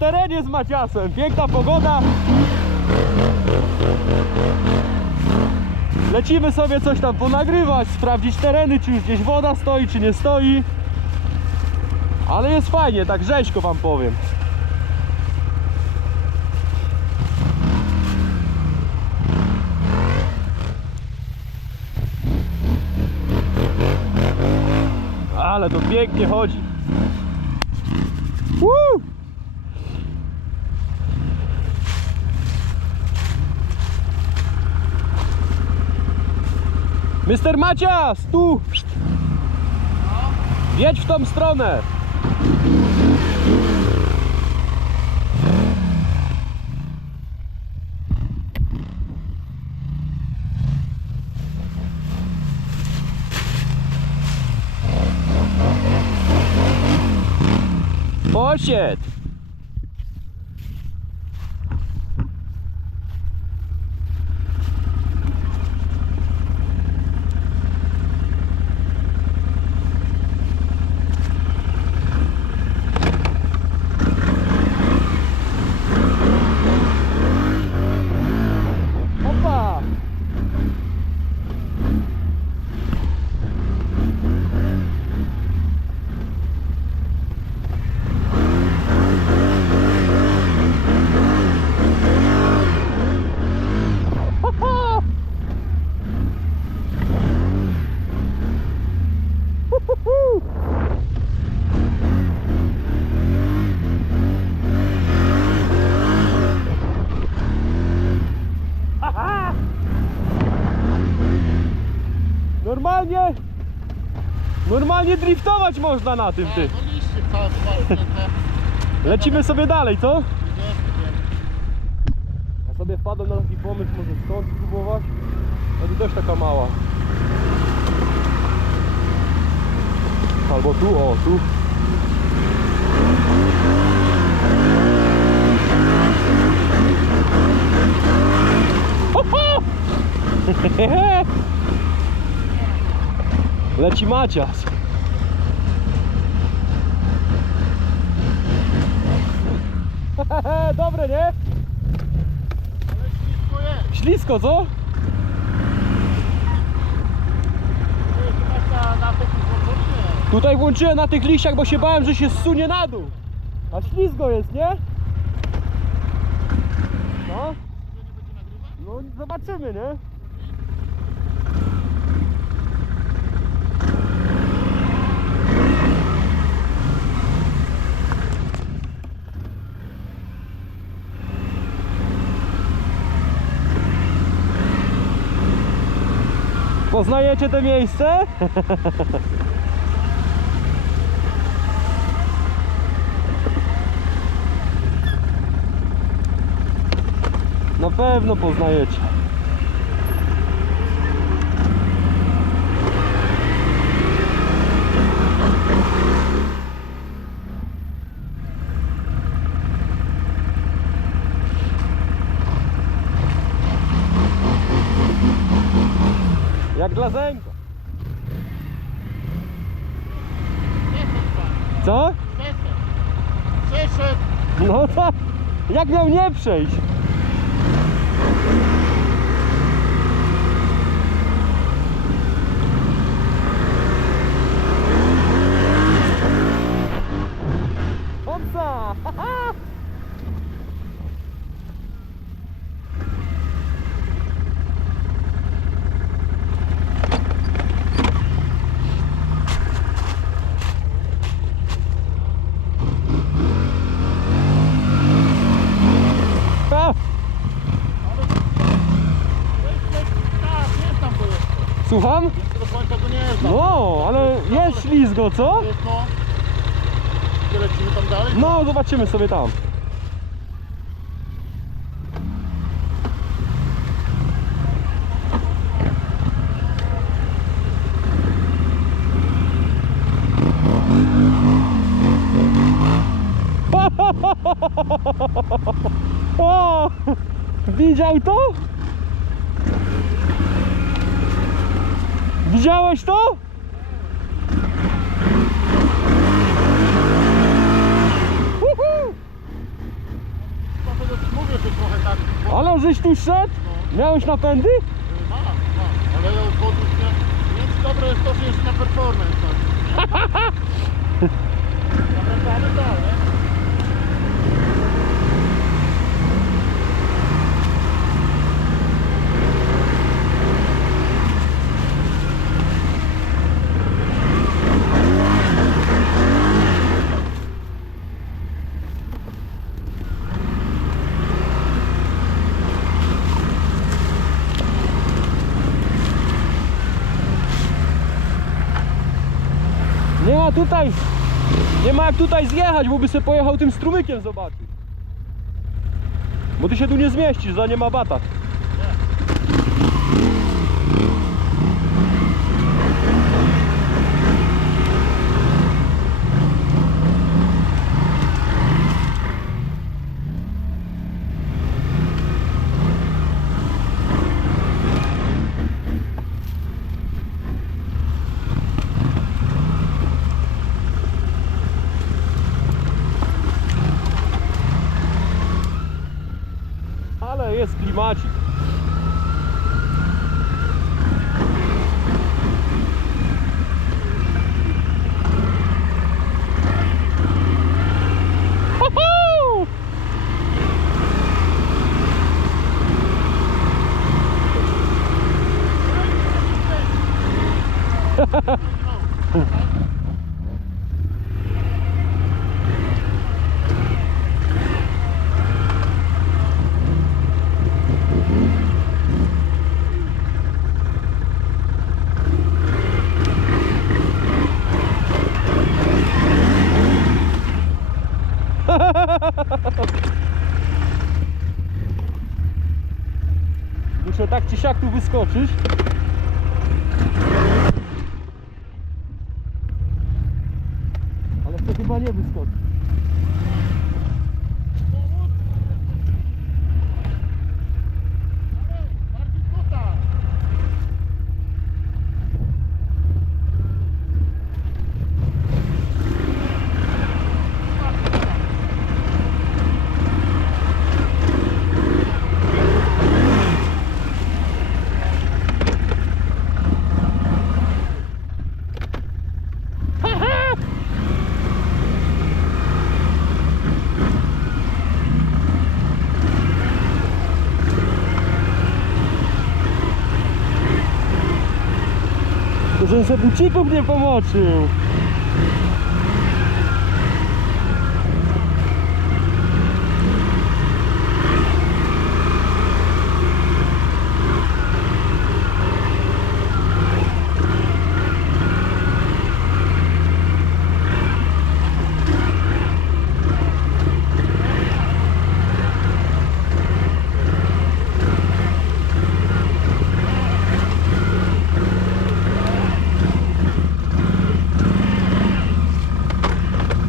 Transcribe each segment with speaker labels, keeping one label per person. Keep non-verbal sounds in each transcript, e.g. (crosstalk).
Speaker 1: terenie z Maciasem, piękna pogoda. Lecimy sobie coś tam ponagrywać, sprawdzić tereny, czy już gdzieś woda stoi, czy nie stoi. Ale jest fajnie, tak rzeźko wam powiem. Ale to pięknie chodzi. Woo! Mister Macias, tu! Jedź w tą stronę. Posiedź! Normalnie driftować można na tym ty
Speaker 2: No liście całe zmarznięte.
Speaker 1: Lecimy sobie dalej, co? Ja sobie wpadłem na taki pomysł, może stąd spróbować. No to też taka mała. Albo tu, o, tu. Ho, ho! (laughs) Leci Macias. (laughs) Dobre, nie?
Speaker 2: Ale ślisko jest.
Speaker 1: Ślisko, co?
Speaker 2: Na.
Speaker 1: Tutaj włączyłem na tych liściach, bo się bałem, że się zsunie na dół. A ślizgo jest, nie? No. No zobaczymy, nie? Poznajecie te miejsce? Na pewno poznajecie. Jak dla zęga.
Speaker 2: Przeszedł pan.
Speaker 1: Co?
Speaker 2: Przeszedł. Przeszedł.
Speaker 1: No tak. Jak miał nie przejść? Hopsa! Haha! Ha!
Speaker 2: Tak, jest tam to jeszcze.
Speaker 1: Słucham?
Speaker 2: To nie jest. tam.
Speaker 1: No, ale jest ślizgo, co?
Speaker 2: Jest no. Gdzie lecimy tam dalej?
Speaker 1: No, zobaczymy sobie tam. (laughs) O! Widział to? Widziałeś to? Mówię, że trochę. Ale żeś tu szedł? Miałeś napędy?
Speaker 2: Ma, ma. Ale podróż nie. Więc dobre jest to, że jest na performance. (laughs) Naprawdę,
Speaker 1: ale dalej. Tutaj, nie ma jak tutaj zjechać, bo by sobie pojechał tym strumykiem zobaczyć. Bo ty się tu nie zmieścisz, za nie ma bata. Ale jest klimacik. Czy siak tu wyskoczyć. Ale to chyba nie wyskoczy.
Speaker 2: Bardziej tutaj.
Speaker 1: Sobie bucików nie pomoczył.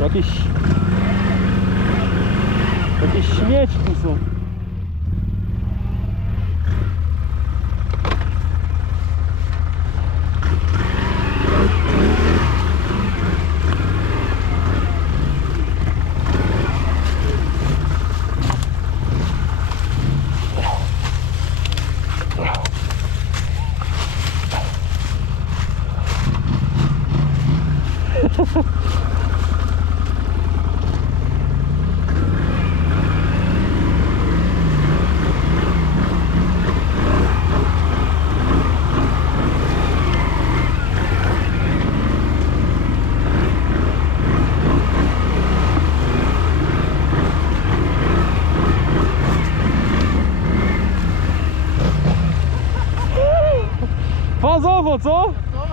Speaker 1: Jakieś... Jakieś śmieci tu są. Fazowo, co?
Speaker 2: Co? No.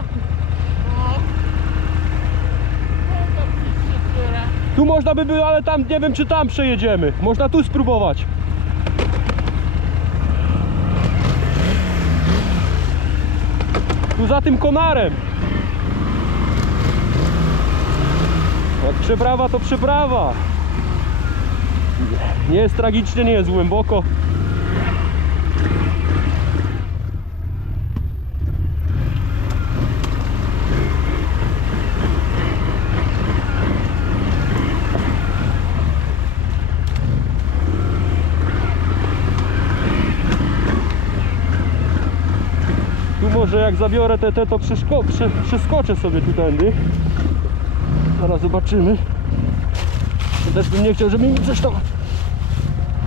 Speaker 2: No, tak się zbiera.
Speaker 1: Tu można by było, ale tam nie wiem czy tam przejedziemy. Można tu spróbować. Tu za tym konarem. Jak przeprawa to przeprawa. Nie jest tragicznie, nie jest głęboko. Może jak zabiorę te, te to przeskoczę sobie tu tędy. Zaraz zobaczymy. Ja też bym nie chciał, żeby mi coś tam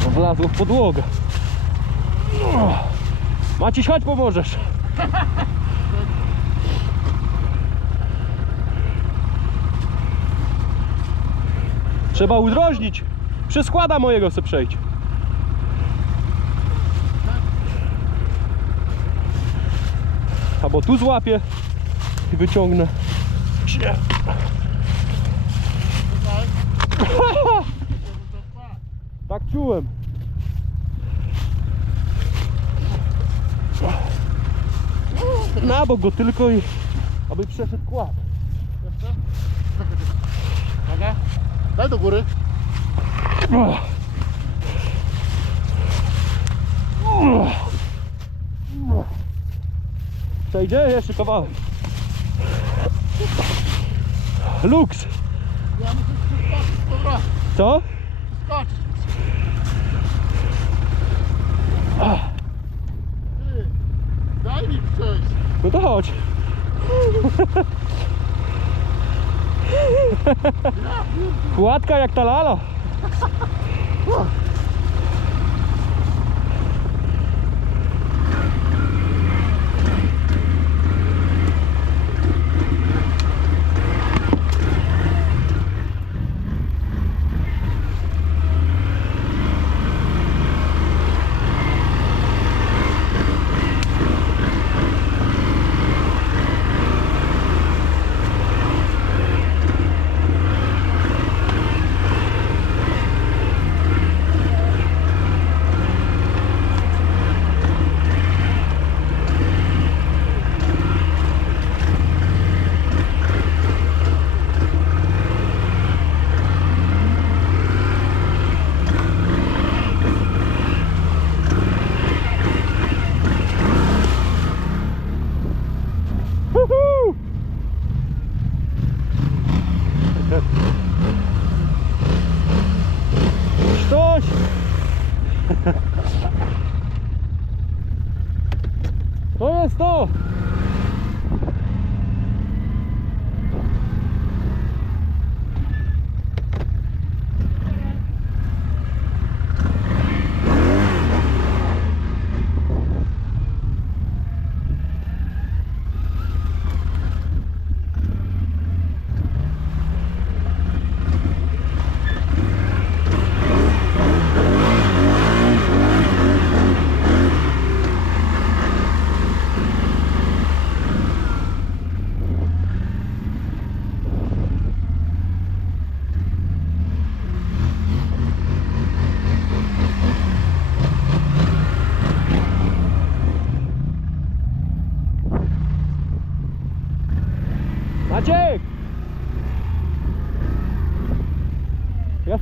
Speaker 1: wlazło w podłogę. O. Maciś, chodź pomożesz. Trzeba udrożnić. Przeskłada mojego se przejdź. Albo tu złapię i wyciągnę. Nie. (laughs) Tak czułem. Na bok go tylko i aby przeszedł kład.
Speaker 2: Jeszcze? Uwaga. Daj do góry.
Speaker 1: Przejdzie jeszcze kawałek. Luks.
Speaker 2: Ja muszę przeskoczyć powrotem.
Speaker 1: Co?
Speaker 2: Skoczyć. Ty, daj mi przejść.
Speaker 1: No to chodź. Kładka jak ta lala. (laughs)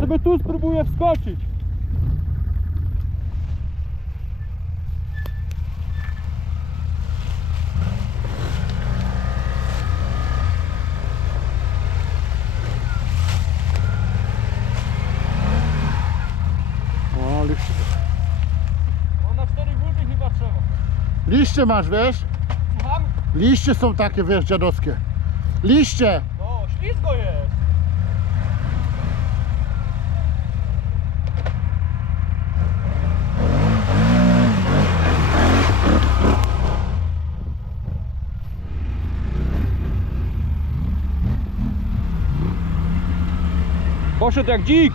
Speaker 1: Ja sobie tu spróbuję wskoczyć.
Speaker 2: O, liście.
Speaker 1: No na 4 buty chyba trzeba.
Speaker 2: liście masz, wiesz?
Speaker 1: Słucham?
Speaker 2: Liście są takie, wiesz, dziadowskie. Liście!
Speaker 1: No, ślizgo jest. Poszedł jak dzik.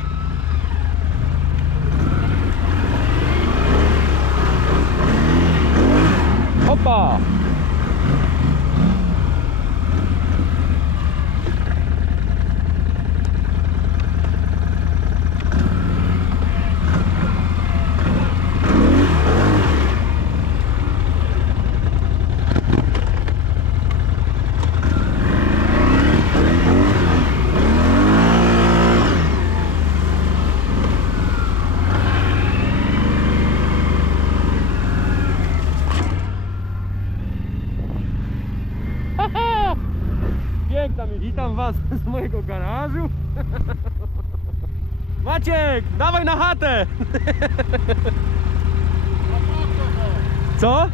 Speaker 1: was z mojego garażu. (laughs) Maciek, dawaj na chatę! (laughs) Co?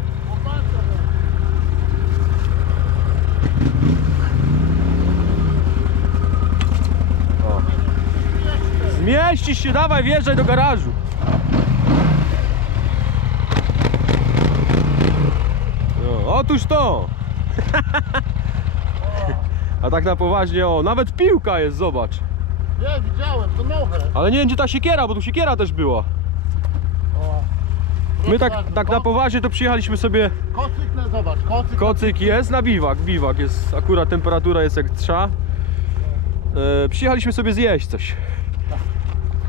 Speaker 1: O. Zmieścisz się, dawaj, wjeżdżaj do garażu. Otóż to! (laughs) A tak na poważnie, o, nawet piłka jest, zobacz.
Speaker 2: Nie, widziałem, to nowe.
Speaker 1: Ale nie wiem, gdzie ta siekiera, bo tu siekiera też była.
Speaker 2: O.
Speaker 1: My tak, tak na poważnie to przyjechaliśmy sobie.
Speaker 2: Kocyk, no zobacz, kocyk.
Speaker 1: Kocyk jest na biwak, biwak jest, akurat temperatura jest jak trza. E, przyjechaliśmy sobie zjeść coś.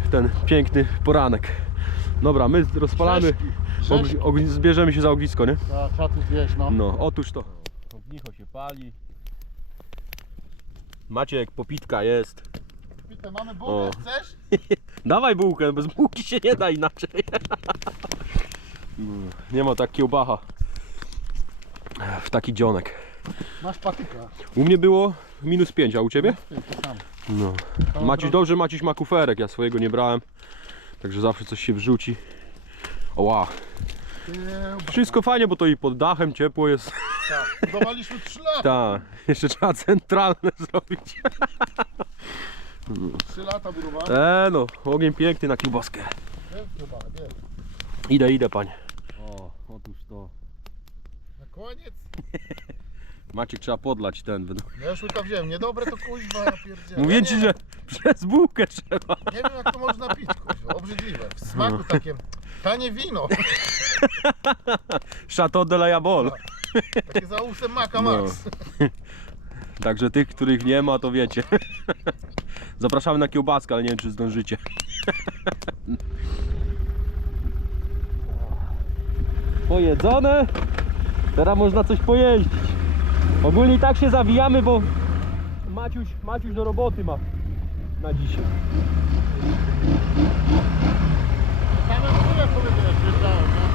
Speaker 1: W ten piękny poranek. Dobra, my rozpalamy, ogni- ogni- zbierzemy się za ognisko, nie?
Speaker 2: Ta, trzeba tu zjeść, no.
Speaker 1: No, otóż to. Ognicho się pali. Maciek, popitka jest.
Speaker 2: Mamy
Speaker 1: O.
Speaker 2: bułkę, chcesz? (laughs)
Speaker 1: Dawaj bułkę, bez bułki się nie da inaczej. (laughs) Nie ma tak kiełbacha w taki dzionek.
Speaker 2: Masz patyka.
Speaker 1: U mnie było minus 5, a u ciebie?
Speaker 2: Ty, to sam.
Speaker 1: No. Dobrze Maciuś ma kuferek, ja swojego nie brałem. Także zawsze coś się wrzuci. Oła. Wszystko fajnie, bo to i pod dachem ciepło jest.
Speaker 2: Tak. Budowaliśmy 3 lata.
Speaker 1: Tak, jeszcze trzeba centralne (laughs) zrobić.
Speaker 2: 3 lata budowałem.
Speaker 1: E no, ogień piękny na kiełbaskę. Idę, idę panie. O, otóż to.
Speaker 2: Na koniec. (laughs)
Speaker 1: Maciek trzeba podlać ten.
Speaker 2: Ja już łyka wziąłem. Niedobre to kuźwa, ja pierdzielę.
Speaker 1: Mówię ci, że przez bułkę trzeba.
Speaker 2: Nie wiem jak to można pić, kuźwa. Obrzydliwe. W smaku takie. Tanie wino. (laughs)
Speaker 1: Chateau de la Jabol.
Speaker 2: Takie za maka
Speaker 1: No.
Speaker 2: max. (laughs)
Speaker 1: Także tych, których nie ma, to wiecie. (laughs) Zapraszamy na kiełbaskę, ale nie wiem, czy zdążycie. Pojedzone. Teraz można coś pojeździć. Ogólnie tak się zawijamy, bo Maciuś, Maciuś do roboty ma na dzisiaj.
Speaker 2: Same które sobie wiesz, wjeżdżałem, nie?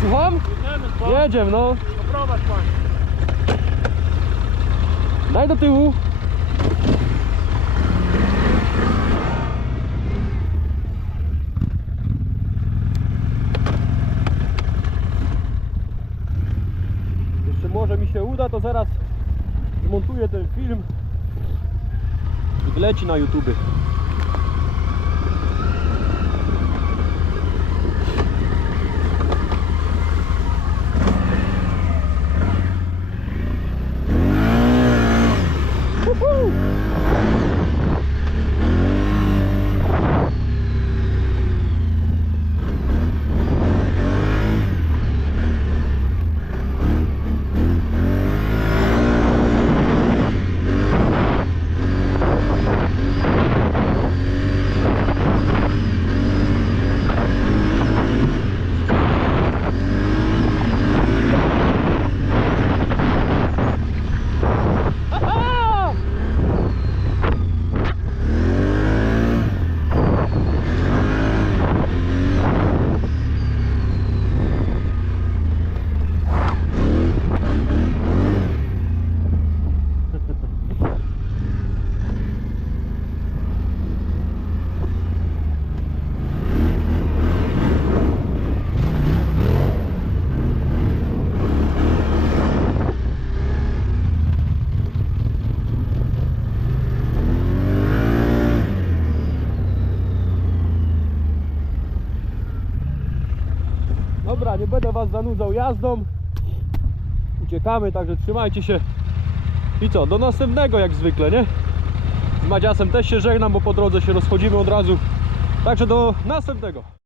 Speaker 1: Słucham? Jedziemy, no.
Speaker 2: Poprowadź panie.
Speaker 1: Daj do tyłu. Jeszcze może mi się uda, to zaraz zmontuję ten film i wleci na YouTube. Woohoo! Dobra, nie będę was zanudzał jazdą. Uciekamy, także trzymajcie się. I co, do następnego jak zwykle, nie? Z Madziasem też się żegnam, bo po drodze się rozchodzimy od razu. Także do następnego.